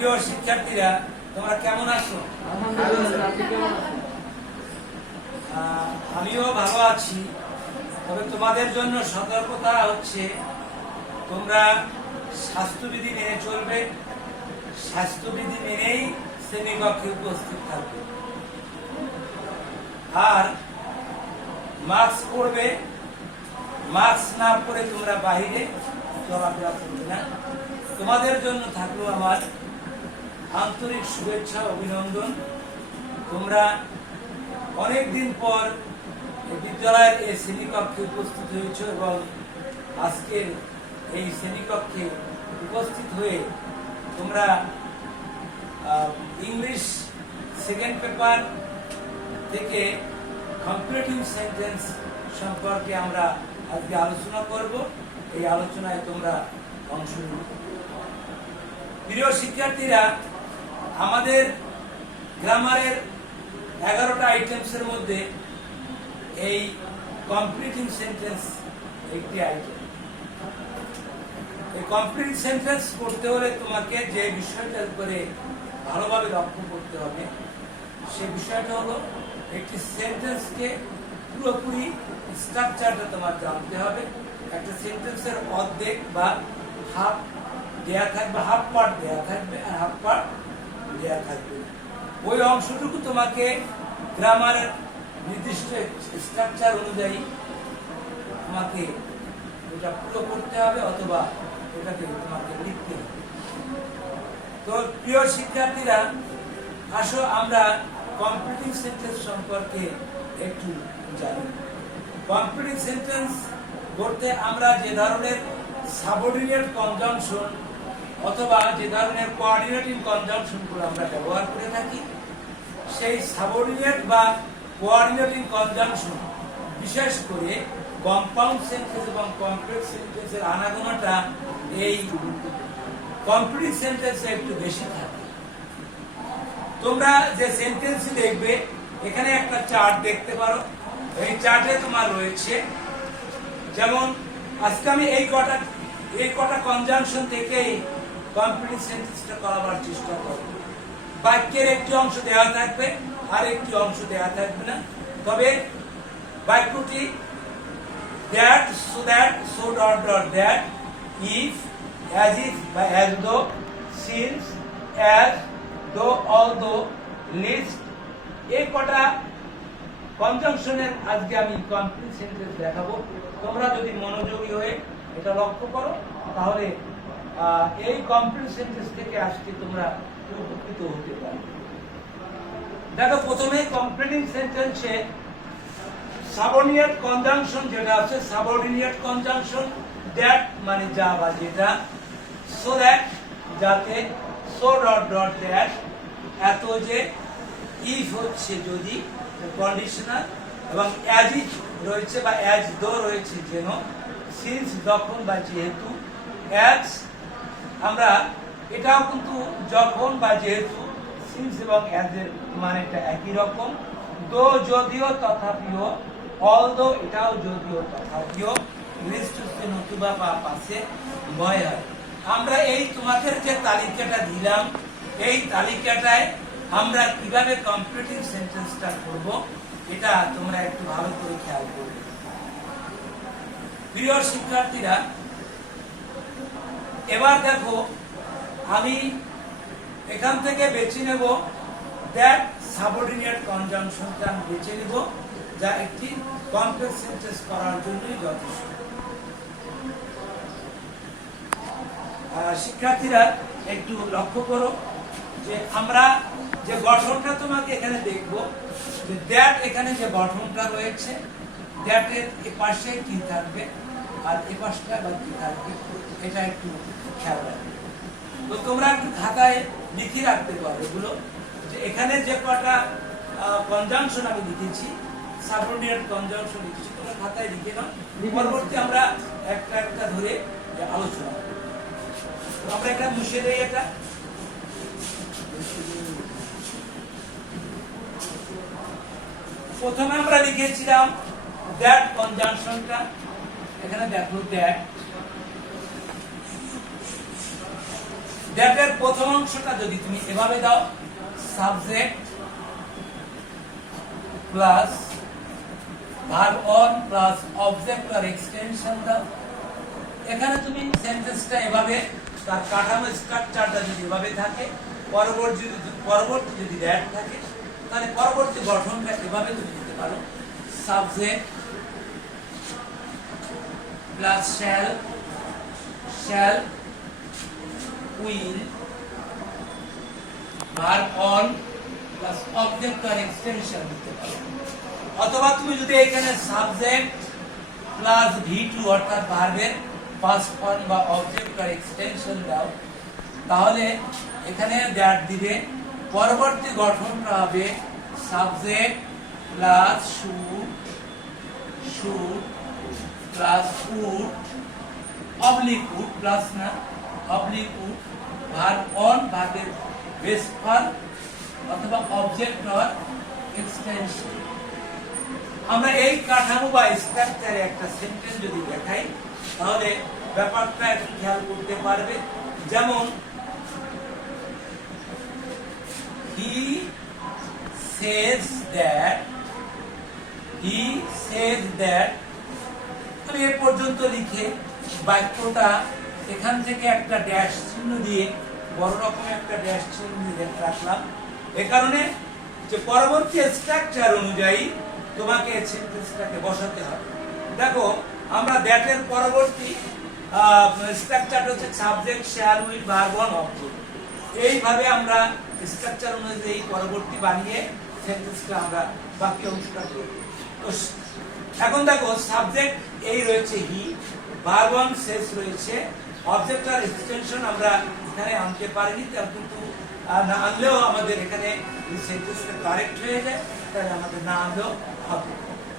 প্রিয় শিক্ষার্থীরা, তোমরা কেমন আছো? আমিও ভালো আছি। তবে তোমাদের জন্য সতর্কতা হচ্ছে, তোমরা স্বাস্থ্যবিধি মেনে চলবে, স্বাস্থ্যবিধি মেনেই শ্রেণীকক্ষে উপস্থিত থাকবে, আর মাস্ক পরবে। মাস্ক না পরে তোমরা বাইরে চলাফেরা করবে না। তোমাদের জন্য থাকলো আমার আন্তরিক শুভেচ্ছা, অভিনন্দন। তোমরা অনেকদিন পর বিদ্যালয়ের এই শ্রেণীকক্ষে উপস্থিত হয়েছ এবং আজকের এই শ্রেণীকক্ষে উপস্থিত হয়ে তোমরা ইংলিশ সেকেন্ড পেপার থেকে কমপ্লিটিং সেন্টেন্স সম্পর্কে আমরা আজকে আলোচনা করব। এই আলোচনায় তোমরা অংশ নিবে। প্রিয় শিক্ষার্থীরা, আমাদের গ্রামারের 11টা আইটেমসের মধ্যে এই কমপ্লিটিং সেন্টেন্স একটি আইটেম। এই কমপ্লিট সেন্টেন্স করতে হলে তোমাকে যে বিষয়টার উপরে ভালোভাবে লক্ষ্য করতে হবে, সেই বিষয়টা হলো একটি সেন্টেন্সকে পুরোপুরি স্ট্রাকচারটা তোমার জানতে হবে। একটা সেন্টেন্সের অর্ধেক বা হাফ দেয়া থাকবে, হাফ পার্ট দেয়া থাকবে আর হাফ পার্ট দেয়া থাকবে। ওই অংশটুকু তোমাকে গ্রামারের নির্দিষ্ট স্ট্রাকচার অনুযায়ী তোমাকে ওটা পুরো করতে হবে, অথবা ওটাকে তোমাকে লিখতে হবে। তো প্রিয় শিক্ষার্থীরা, আসো আমরা কমপ্লিটিং সেন্টেন্স সম্পর্কে একটু জানি। কমপ্লিটিং সেন্টেন্স করতে আমরা যে ধরনের সাবঅর্ডিনেট কনজাংশন অথবা যে ধরনের কোঅর্ডিনেটিং কনজাংশনগুলো আমরা ব্যবহার করে থাকি, সেই সাবঅর্ডিনেট বা কোঅর্ডিনেটিং কনজাংশন বিশেষ করে কম্পাউন্ড সেন্টেন্স এবং কমপ্লেক্স সেন্টেন্সের আনাগোনাটা এই কমপ্লিট সেন্টেন্সে একটু বেশি থাকে। তোমরা যে সেন্টেন্স দেখবে, এখানে একটা চার্ট দেখতে পারো। এই চার্টে তোমার রয়েছে, যেমন আজকে আমি এই কটা কনজাংশন থেকেই কমপ্লিট সেন্টেন্সটা করাবার চেষ্টা করব। বাক্যের একটি অংশ দেওয়া থাকবে আর একটি অংশ দেওয়া থাকবে না। তবে বাক্যটি that, so that, so dot dot that, if, as if বা as though, since, as, though, although, list, এই কটা কনজাংশনের আজকে আমি কমপ্লিট সেন্টেন্স দেখাবো। তোমরা যদি মনোযোগী হয়ে এটা লক্ষ্য করো, তাহলে এই কমপ্লিট সেন্টেন্স থেকে আজকে তোমরা উপকৃত হতে পারবে। দেখো, প্রথমে কমপ্লিটিং সেন্টেন্সে সাবঅর্ডিনেট কনজাংশন যেটা আছে, সাবঅর্ডিনেট কনজাংশন দ্যাট মানে যা বা যেটা, সো দ্যাট যাতে, সো ডট ডট দ্যাট এত যে, ইফ হচ্ছে যদি কন্ডিশনাল, এবং অ্যাজ ইফ রয়েছে বা অ্যাজ দো রয়েছে যেন, সিন্স যখন বা যেহেতু, অ্যাজ আমরা এটাও কিন্তু যখন বা যেহেতু, সিন্স এবং অ্যাজ এর মানেটা একই রকম, দো যদিও তথাপিও, অলদো এটাও যদিও তথাপিও, লিস্ট হচ্ছে নতুবা বা পাশে বয় হয়। আমরা এই তোমাদের যে তালিকাটা দিলাম, এই তালিকাটায় আমরা কিভাবে কমপ্লিটিং সেন্টেন্সটা করব, এটা তোমরা একটু ভালো করে খেয়াল করবে। প্রিয় শিক্ষার্থীরা, এবার দেখো, আমি এখান থেকে বেছে নেব দ্যাট সাবঅর্ডিনেট কনজাংশনটা আমি বেছে নেব, যা একটি কমপ্লেক্স সেন্টেন্স করার জন্যই যথেষ্ট। শিক্ষার্থীরা একটু লক্ষ্য করো যে আমরা যে গঠনটা তোমাকে এখানে দেখব, যে দ্যাট এখানে যে গঠনটা রয়েছে, দ্যাটের এ পাশে কি থাকবে আর এ পাশটা বা কি থাকবে, এটা একটু খেয়াল রাখবে। তো তোমরা একটু খাতায় লিখে রাখতে পারো এগুলো, যে এখানে যে কটা কনজাংশন আমি লিখেছি, সাবঅর্ডিনেট কনজাংশন লিখেছি, তোমরা খাতায় লিখে নাও। পরবর্তী আমরা একটা একটা ধরে আলোচনা করব। আমরা এটা মুছে দেই। এটা প্রথমে আমরা লিখেছিলাম দ্যাট কনজাংশনটা, এখানে দেখো দ্যাট দ্যাট এর প্রথম অংশটা যদি তুমি এভাবে দাও, subject plus verb one plus object আর এক্সটেনশন দাও। এখানে তুমি সেন্টেন্সটা এভাবে তার কাঠামো স্ট্রাকচারটা যদি এভাবে থাকে, পরবর্তী যদি দ্যাট থাকে, তাহলে পরবর্তী গঠনটা এভাবে তুমি দিতে পারো, subject plus shall will verb one plus object আর এক্সটেনশন দিতে পারো। অথবা তুমি যদি এখানে সাবজেক্ট প্লাস V2 অর্থাৎ ভার্বের ফার্স্ট ফর্ম বা অবজেক্ট আর এক্সটেনশন দাও, তাহলে এখানে দ্যাট দিবে, পরবর্তী গঠনটা হবে subject plus should plus would oblique would plus না অবলিক উড ভার্ব অন ভার্বের বেস ফর্ম অথবা অবজেক্ট আর এক্সটেনশন। আমরা এই কাঠামো বা স্ট্রাকচারে একটা সেন্টেন্স যদি দেখাই, তাহলে ব্যাপারটা একটু খেয়াল করতে পারবে। যেমন he says that আমি এ পর্যন্ত লিখে বাক্যটা এখান থেকে একটা ড্যাশ চিহ্ন দিয়ে বড় রকমের একটা ড্যাশ চিহ্ন দিয়ে রাখলাম, এ কারণে যে পরবর্তী স্ট্রাকচার অনুযায়ী তোমাকে সেন্টেন্সটাকে বসাতে হবে। দেখো, আমরা দ্যাট এর পরবর্তী স্ট্রাকচারটা হচ্ছে subject shall will verb one object. এইভাবে আমরা স্ট্রাকচার অনুযায়ী পরবর্তী বানিয়ে সেন্টেন্সটা আমরা বাকি অংশটা করব। তো এখন দেখো, সাবজেক্ট এই রয়েছে হি, ভার্ব অন শেষ রয়েছে, অবজেক্ট আর এক্সটেনশন আমরা এখানে আনতে পারিনি, কিন্তু না আনলেও আমাদের এখানে সেন্টেন্সটা কারেক্ট হয়ে যায়, তাহলে আমাদের না আনলেও হবে।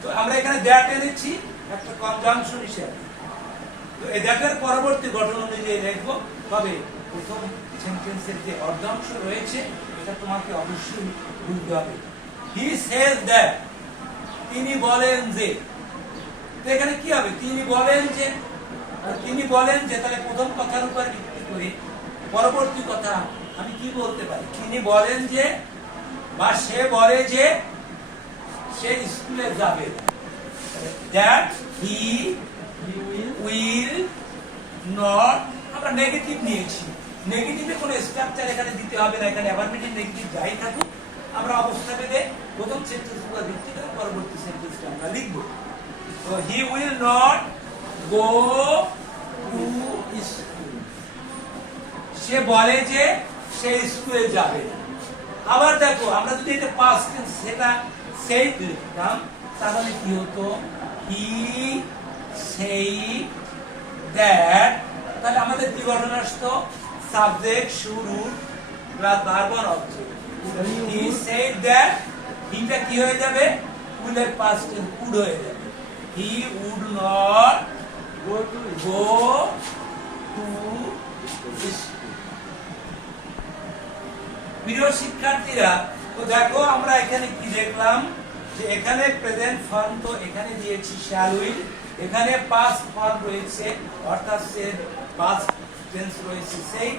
তো আমরা এখানে দ্যাট এনেছি একটা কনজাংশন হিসেবে। তো এই দ্যাটের পরবর্তী গঠন অনুযায়ী লিখবো, তবে প্রথম সেন্টেন্সের যে অর্ধাংশ রয়েছে এটা তোমাকে অবশ্যই বুঝতে হবে। হি সেজ দ্যাট, তিনি বলেন যে। তো এখানে কি হবে, তিনি বলেন যে, তাহলে প্রথম কথার উপর ভিত্তি করে পরবর্তী কথা আমি কি বলতে পারি, তিনি বলেন যে বা সে বলে যে সে স্কুলে যাবে। দ্যাট হি উইল নট, আমরা নেগেটিভ নিয়েছি, নেগেটিভে কোনো স্ট্রাকচার এখানে দিতে হবে না, এখানে অ্যাফার্মেটিভ নেগেটিভ যাই থাকুক, আমরা অবস্থা ভেদে প্রথম সেন্টেন্স উপর ভিত্তি করে পরবর্তী সেন্টেন্সটা আমরা লিখব। তো he will not go to school, সে বলে যে সে স্কুলে যাবে। আবার দেখো, আমরা যদি এটা পাস্ট টেন্স সেটা সেই লিখতাম, তাহলে কি হতো, হি সেই দ্যাট, তাহলে আমাদের কি গঠন আসতো, subject should would plus verb one object. He said that, হিটা কি হয়ে যাবে, উইল এর পাস্ট টেন্স উড হয়ে যাবে। He would not go to school. প্রিয় শিক্ষার্থীরা, তো দেখো আমরা এখানে কি দেখলাম, যে এখানে প্রেজেন্ট ফর্ম তো এখানে দিয়েছি শ্যাল উইল, এখানে পাস্ট ফর্ম রয়েছে অর্থাৎ সে পাস্ট টেন্স রয়েছে সেই,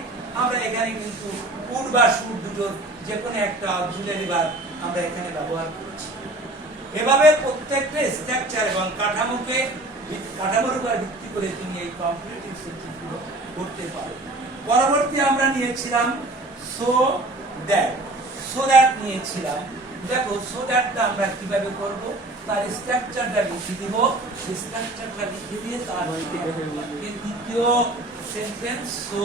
আমরা এখানে কিন্তু উড বা শুড দুটো যে কোনো একটা অক্সিলারি ভার্ব আমরা এখানে ব্যবহার করেছি। এভাবে প্রত্যেকটা স্ট্রাকচার এবং কাঠামোর উপর ভিত্তি করে তুমি এই কমপ্লিটিভ সেন্টেন্সগুলো করতে পারো। পরবর্তী আমরা নিয়েছিলাম সো দ্যাট নিয়েছিলাম। দেখো, সো দ্যাটটা আমরা কিভাবে করব, তার স্ট্রাকচারটা লিখে দিব, স্ট্রাকচারটা লিখে দিয়ে তার দ্বিতীয় সেন্টেন্স সো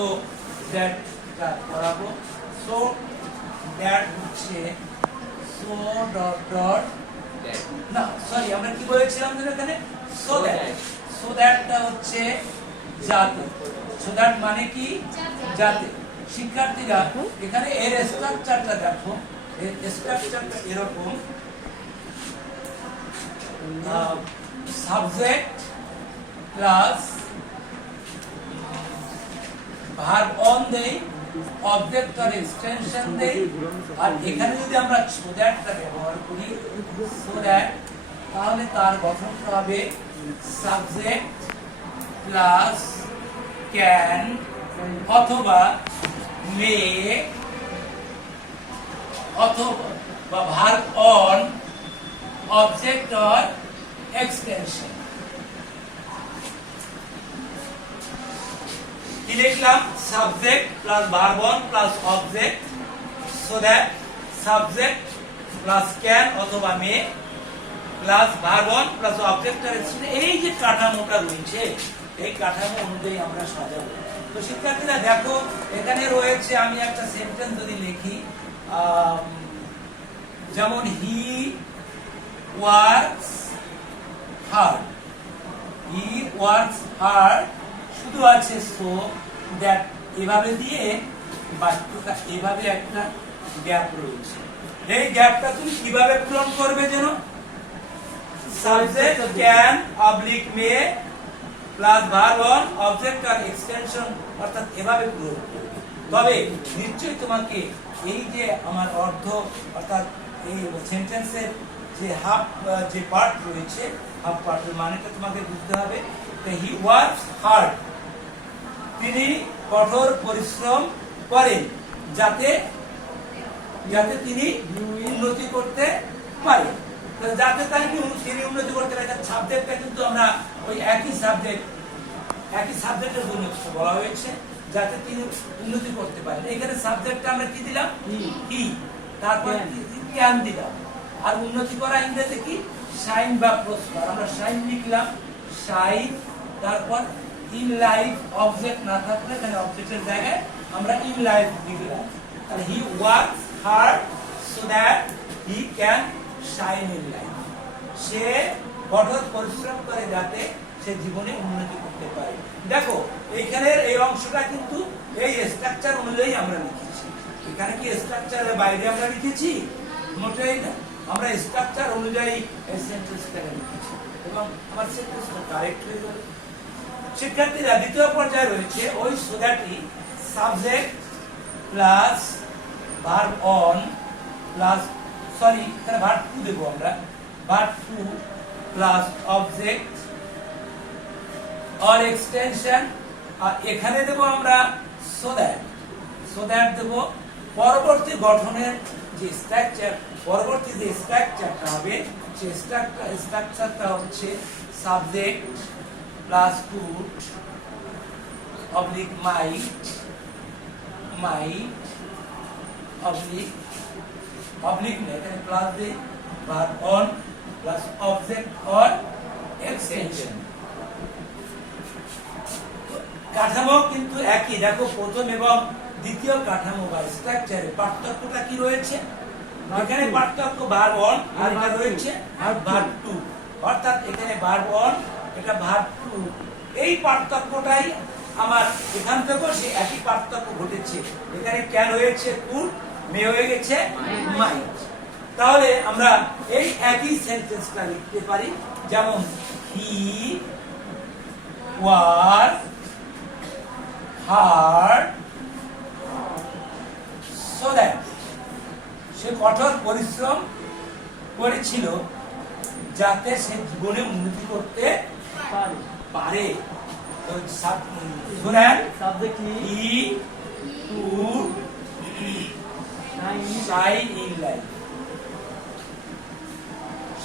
দ্যাটটা করাবো। সো দ্যাট হচ্ছে সো ডট না সরি, আমরা কি বলেছিলাম এখানে, সো দ্যাটটা হচ্ছে যাতে। সো দ্যাট মানে কি, যাতে। শিক্ষার্থীরা এখানে এর স্ট্রাকচারটা দেখো, এর স্ট্রাকচারটা এরকম, সাবজেক্ট প্লাস ভার্ব অন দেই, অবজেক্ট আর এক্সটেনশন দেই, আর এখানে যদি আমরা সো দ্যাটটা ব্যবহার করি, সো দ্যাট, তাহলে তার গঠনটা হবে সাবজেক্ট প্লাস ক্যান অথবা মে অথবা বা verb one object or extension. কি লিখলাম? Subject plus verb one plus object, so that subject plus can অথবা may plus verb one plus object or extension. এই যে কাঠামোটা রয়েছে, এই কাঠামো অনুযায়ী আমরা সাজাবো। তো শিক্ষার্থীরা দেখো, এখানে রয়েছে, আমি একটা সেন্টেন্স যদি লিখি, যেমন he works hard, he works hard, শুধু আছে সো দ্যাট, এভাবে দিয়ে বাক্যটা এভাবে একটা গ্যাপ রয়েছে। এই গ্যাপটা তুমি কিভাবে পূরণ করবে? যেন subject can oblique may plus verb one object আর এক্সটেনশন, অর্থাৎ এভাবে পূরণ করবে। তবে নিশ্চয়ই তোমাকে এই যে আমার অর্ধ, অর্থাৎ এই সেন্টেন্সের যে হাফ যে পার্ট রয়েছে, হাফ পার্টের মানেটা তোমাকে বুঝতে হবে। হি ওয়ার্কস হার্ড, তিনি কঠোর পরিশ্রম করেন যাতে যাতে তিনি উন্নতি করতে পারেন। যাতে তিনি উন্নতি করতে পারেন, সাবজেক্টটা কিন্তু আমরা ওই একই সাবজেক্টের জন্য বলা হয়েছে, যাতে তিনি উন্নতি করতে পারেন। এখানে সাবজেক্টটা আমরা কি দিলাম? হি, তারপর ক্যান দিলাম। আর উন্নতি করা ইংরেজিতে কি? শাইন বা প্রসপার। আমরা শাইন লিখলাম, শাইন, তারপর ইন লাইফ, অবজেক্ট না থাকলে এখানে অবজেক্টের জায়গায় আমরা ইন লাইফ লিখলাম। তাহলে he works hard so that he can shine in life, সে কঠোর পরিশ্রম করে যাতে সে জীবনে উন্নতি করতে পারে। দেখো এইখানের এই অংশটা কিন্তু এই স্ট্রাকচার অনুযায়ী আমরা লিখেছি। এখানে কি স্ট্রাকচারের বাইরে আমরা লিখেছি? মোটেই না, আমরা স্ট্রাকচার অনুযায়ী এই সেন্টেন্সটাকে লিখেছি এবং আমার সেন্টেন্সটা কারেক্ট হয়ে গেল। শিক্ষার্থীরা, দ্বিতীয় পর্যায়ে রয়েছে ওই সোদাটি subject plus verb one plus, sorry এখানে ভার্ব টু দেবো আমরা, verb two plus object or extension, আর এখানে দেবো আমরা সো দ্যাট দেবো। পরবর্তী গঠনের যে স্ট্রাকচার, পরবর্তী যে স্ট্রাকচারটা হবে, সেই স্ট্রাকচারটা হচ্ছে সাবজেক্ট প্লাস টু অবলিক মাইট অবলিক না, এখানে প্লাস দিয়ে verb one plus object or extension. কাঠামো কিন্তু একই। দেখো প্রথম এবং দ্বিতীয় কাঠামো বা স্ট্রাকচারে পার্থক্যটা কি রয়েছে? এখানে পার্থক্য ভার্ব অন আর এটা রয়েছে ভার্ব টু, অর্থাৎ এখানে ভার্ব অন, এটা ভার্ব টু। এই পার্থক্যটাই আমার এখান থেকেও সে একই পার্থক্য ঘটেছে। এখানে ক্যান হয়েছে কুড, মে হয়ে গেছে মাইট। তাহলে আমরা এই একই সেন্টেন্সটা লিখতে পারি, যেমন he works hard so that, সে কঠোর পরিশ্রম করেছিল যাতে সে জীবনে উন্নতি করতে পারে। Subject he could shine in life,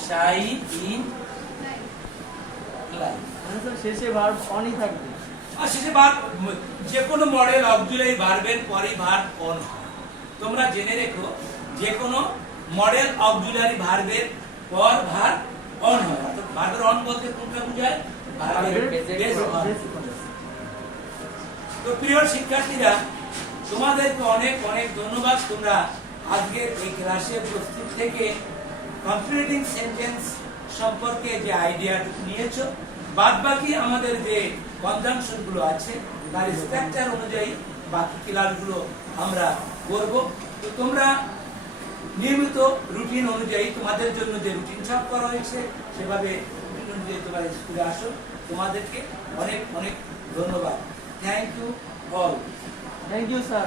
shine in life. শেষে ভার্ব অনই থাকবে, আর শেষে ভার্ব, যে কোনো মডেল অক্সিলারি ভার্বের পরে ভার্ব অন হয়। তোমরা জেনে রেখো, যে কোনো মডেল অক্সিলারি ভার্বের পর ভার্ব অন হয়। অর্থাৎ ভার্বের অন বলতে কোনটা বোঝায়? ভার্বের বেস অন। তো প্রিয় শিক্ষার্থীরা, তোমাদেরকে অনেক অনেক ধন্যবাদ। তোমরা আজকের এই ক্লাসে প্রস্তুত থেকে কমপ্লিটিং সেন্টেন্স সম্পর্কে যে আইডিয়া নিয়েছো, বাদ বাকি আমাদের যে কনজাংশন গুলো আছে তার স্ট্রাকচার অনুযায়ী বাকি ক্লাসগুলো আমরা করব। তো তোমরা নিয়মিত রুটিন অনুযায়ী, তোমাদের জন্য যে রুটিন সব করা হয়েছে সেভাবে রুটিন অনুযায়ী তোমরা স্কুলে আসো। তোমাদেরকে অনেক অনেক ধন্যবাদ। Thank you all. Thank you sir.